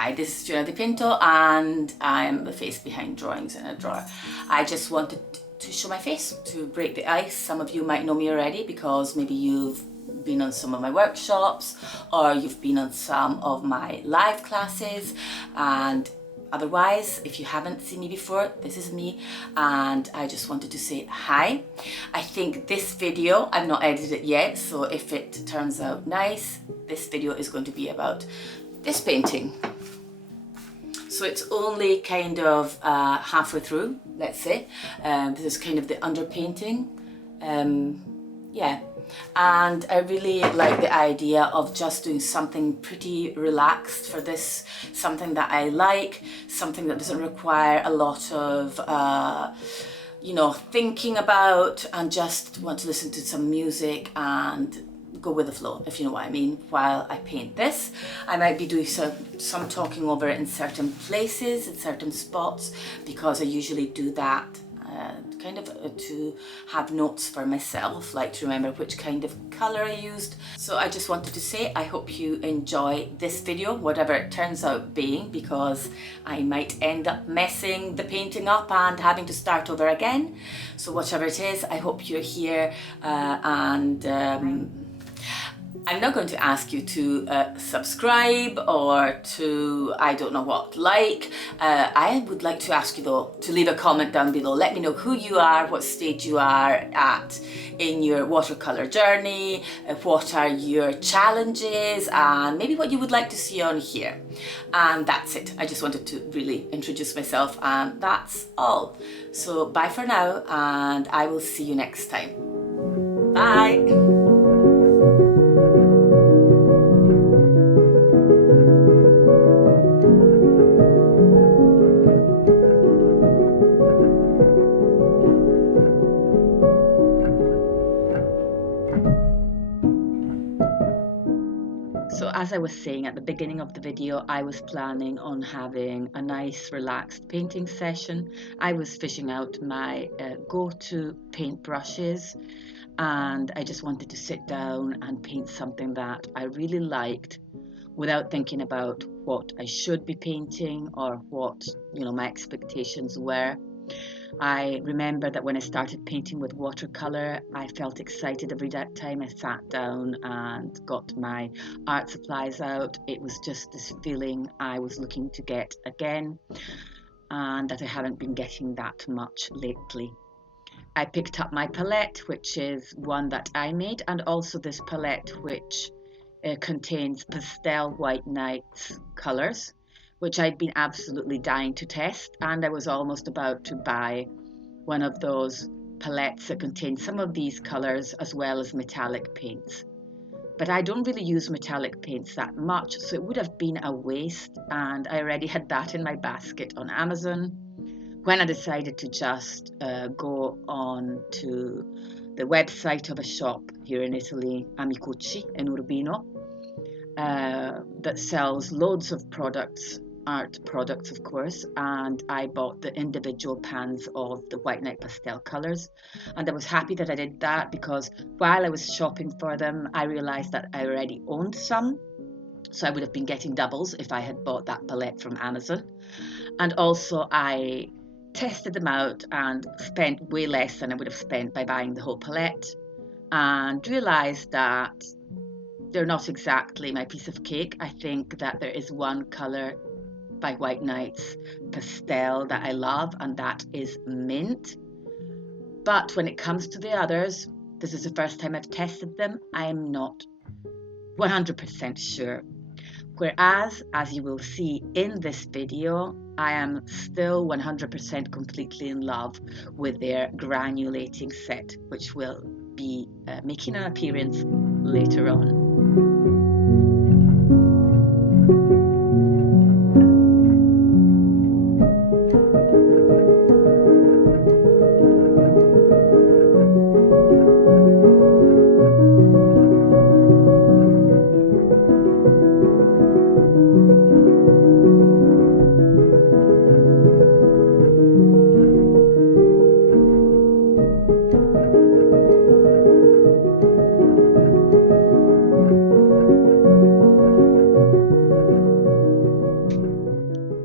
Hi, this is Fiona Di Pinto and I'm the face behind Drawings in a Drawer. I just wanted to show my face, to break the ice. Some of you might know me already because maybe you've been on some of my workshops or you've been on some of my live classes, and otherwise, if you haven't seen me before, this is me and I just wanted to say hi. I think this video, I've not edited it yet, so if it turns out nice, this video is going to be about this painting. So it's only kind of halfway through, let's say. This is kind of the underpainting. Yeah, and I really like the idea of just doing something pretty relaxed for this, something that I like, something that doesn't require a lot of thinking about, and just want to listen to some music and go with the flow, if you know what I mean, while I paint this. I might be doing some talking over it in certain places, in certain spots, because I usually do that to have notes for myself, like to remember which kind of colour I used. So I just wanted to say I hope you enjoy this video, whatever it turns out being, because I might end up messing the painting up and having to start over again. So whatever it is, I hope you're here I'm not going to ask you to subscribe or to, I don't know what, like. I would like to ask you though to leave a comment down below. Let me know who you are, what stage you are at in your watercolour journey, what are your challenges, and maybe what you would like to see on here. And that's it. I just wanted to really introduce myself, and that's all. So bye for now, and I will see you next time. Bye. So as I was saying at the beginning of the video, I was planning on having a nice relaxed painting session. I was fishing out my go-to paint brushes, and I just wanted to sit down and paint something that I really liked without thinking about what I should be painting or what my expectations were. I remember that when I started painting with watercolour, I felt excited every time I sat down and got my art supplies out. It was just this feeling I was looking to get again, and that I haven't been getting that much lately. I picked up my palette, which is one that I made, and also this palette which contains pastel white nights colours, which I'd been absolutely dying to test, and I was almost about to buy one of those palettes that contain some of these colours as well as metallic paints. But I don't really use metallic paints that much, so it would have been a waste, and I already had that in my basket on Amazon when I decided to just go on to the website of a shop here in Italy, Amicucci in Urbino, that sells loads of products, art products of course, and I bought the individual pans of the White Night pastel colours, and I was happy that I did that because while I was shopping for them I realised that I already owned some, so I would have been getting doubles if I had bought that palette from Amazon. And also I tested them out and spent way less than I would have spent by buying the whole palette, and realised that they're not exactly my piece of cake. I think that there is one colour by White Nights pastel that I love, and that is mint. But when it comes to the others, this is the first time I've tested them, I'm not 100% sure. Whereas, as you will see in this video, I am still 100% completely in love with their granulating set, which will be making an appearance later on.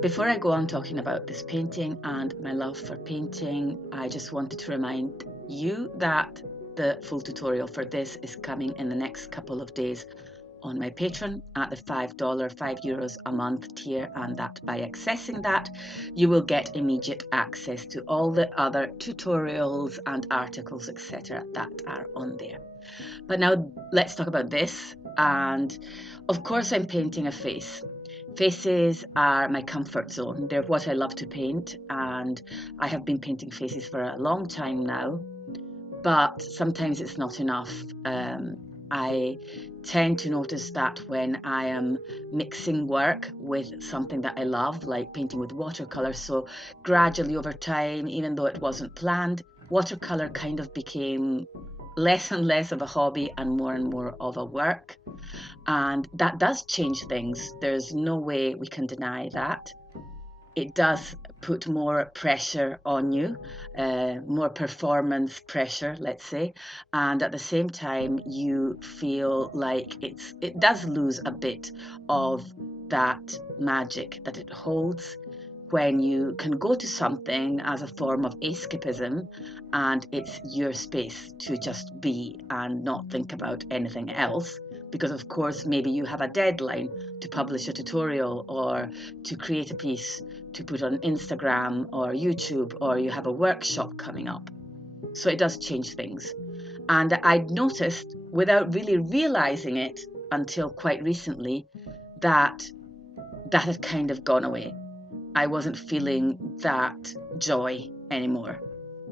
Before I go on talking about this painting and my love for painting, I just wanted to remind you that the full tutorial for this is coming in the next couple of days on my Patreon at the $5, €5 a month tier, and that by accessing that, you will get immediate access to all the other tutorials and articles, etc. that are on there. But now let's talk about this. And of course, I'm painting a face. Faces are my comfort zone. They're what I love to paint, and I have been painting faces for a long time now, but sometimes it's not enough. I tend to notice that when I am mixing work with something that I love, like painting with watercolor, so gradually over time, even though it wasn't planned, watercolor kind of became less and less of a hobby and more of a work. And that does change things. There's no way we can deny that. It does put more pressure on you, more performance pressure, let's say, and at the same time you feel like it does lose a bit of that magic that it holds when you can go to something as a form of escapism and it's your space to just be and not think about anything else. Because, of course, maybe you have a deadline to publish a tutorial or to create a piece to put on Instagram or YouTube, or you have a workshop coming up. So it does change things. And I'd noticed, without really realizing it until quite recently, that had kind of gone away. I wasn't feeling that joy anymore.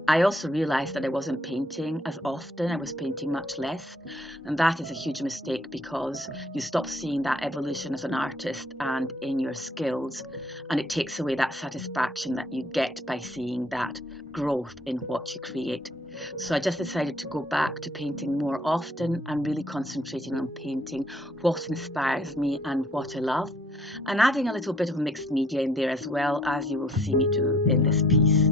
I also realized that I wasn't painting as often. I was painting much less. And that is a huge mistake because you stop seeing that evolution as an artist and in your skills. And it takes away that satisfaction that you get by seeing that growth in what you create. So I just decided to go back to painting more often and really concentrating on painting what inspires me and what I love, and adding a little bit of mixed media in there as well, as you will see me do in this piece.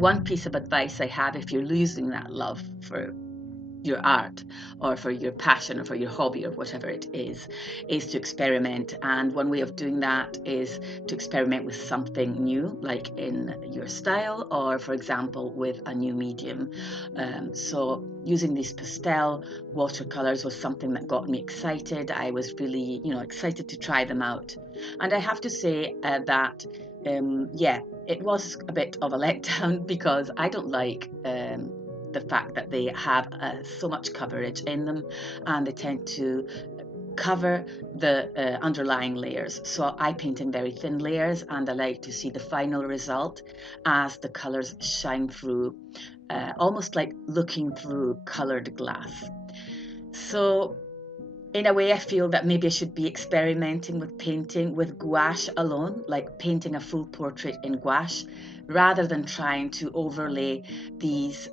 One piece of advice I have, if you're losing that love for your art or for your passion or for your hobby or whatever it is to experiment. And one way of doing that is to experiment with something new, like in your style, or for example with a new medium. So using these pastel watercolors was something that got me excited. I was really excited to try them out, and I have to say that it was a bit of a letdown because I don't like the fact that they have so much coverage in them, and they tend to cover the underlying layers. So I paint in very thin layers, and I like to see the final result as the colors shine through, almost like looking through colored glass. So in a way, I feel that maybe I should be experimenting with painting with gouache alone, like painting a full portrait in gouache, rather than trying to overlay these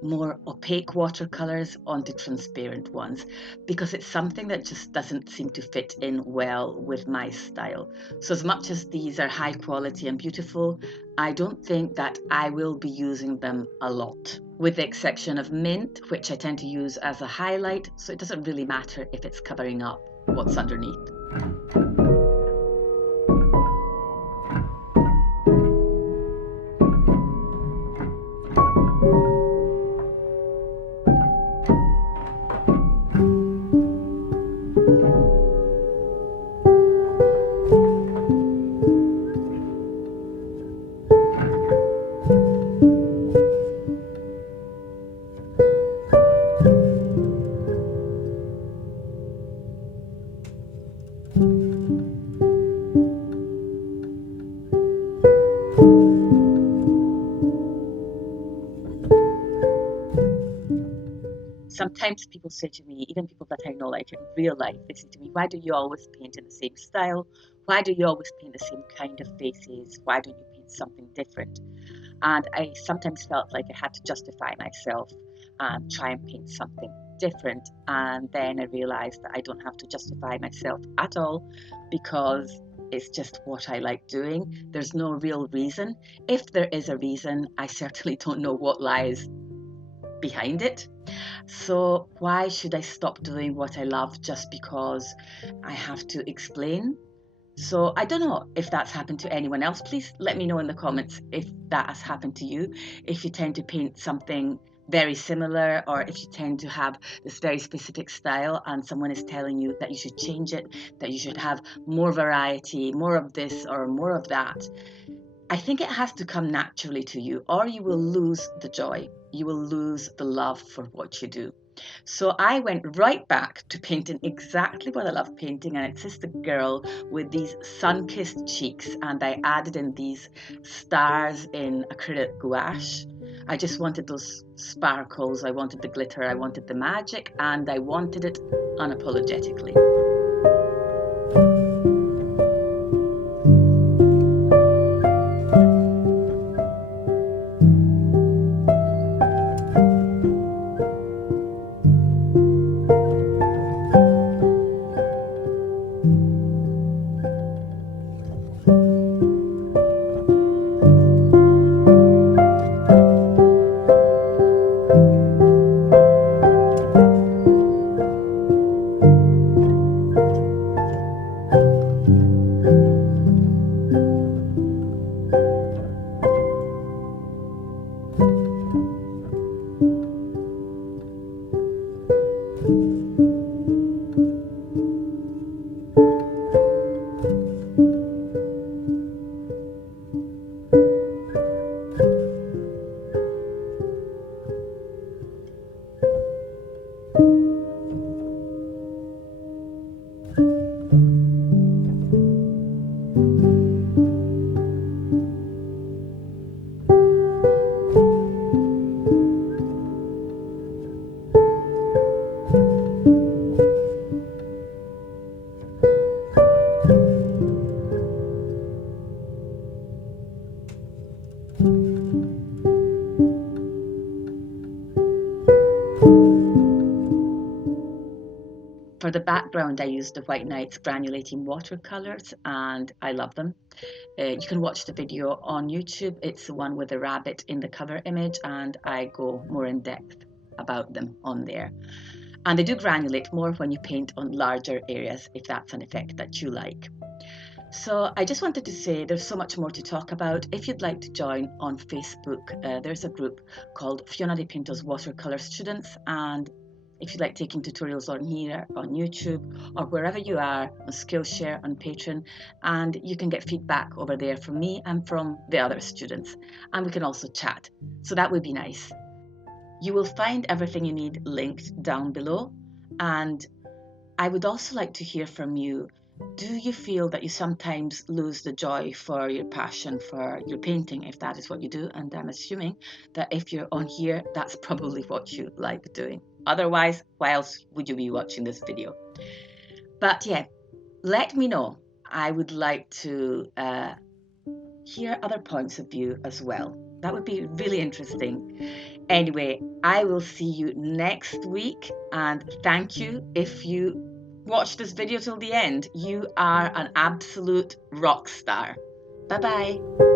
more opaque watercolors onto transparent ones, because it's something that just doesn't seem to fit in well with my style. So as much as these are high quality and beautiful, I don't think that I will be using them a lot, with the exception of mint, which I tend to use as a highlight, so it doesn't really matter if it's covering up what's underneath. Sometimes people say to me, even people that I know, like in real life, they say to me, why do you always paint in the same style? Why do you always paint the same kind of faces? Why don't you paint something different? And I sometimes felt like I had to justify myself and try and paint something different. And then I realized that I don't have to justify myself at all, because It's just what I like doing. There's no real reason. If there is a reason, I certainly don't know what lies behind it. So why should I stop doing what I love just because I have to explain? So I don't know if that's happened to anyone else. Please let me know in the comments if that has happened to you. If you tend to paint something very similar, or if you tend to have this very specific style and someone is telling you that you should change it, that you should have more variety, more of this or more of that. I think it has to come naturally to you, or you will lose the joy. You will lose the love for what you do. So I went right back to painting exactly what I love painting, and it's just a girl with these sun-kissed cheeks, and I added in these stars in acrylic gouache. I just wanted those sparkles, I wanted the glitter, I wanted the magic, and I wanted it unapologetically. For the background, I used the White Nights granulating watercolors, and I love them. You can watch the video on YouTube. It's the one with the rabbit in the cover image, and I go more in depth about them on there. And they do granulate more when you paint on larger areas, if that's an effect that you like. So I just wanted to say there's so much more to talk about. If you'd like to join on Facebook, there's a group called Fiona De Pinto's Watercolor Students, and if you'd like taking tutorials on here, on YouTube, or wherever you are, on Skillshare, on Patreon, and you can get feedback over there from me and from the other students, and we can also chat. So that would be nice. You will find everything you need linked down below, and I would also like to hear from you. Do you feel that you sometimes lose the joy for your passion for your painting, if that is what you do? And I'm assuming that if you're on here, that's probably what you like doing. Otherwise, why else would you be watching this video? But yeah, let me know. I would like to hear other points of view as well. That would be really interesting. Anyway, I will see you next week, and thank you if you watch this video till the end. You are an absolute rock star. Bye bye.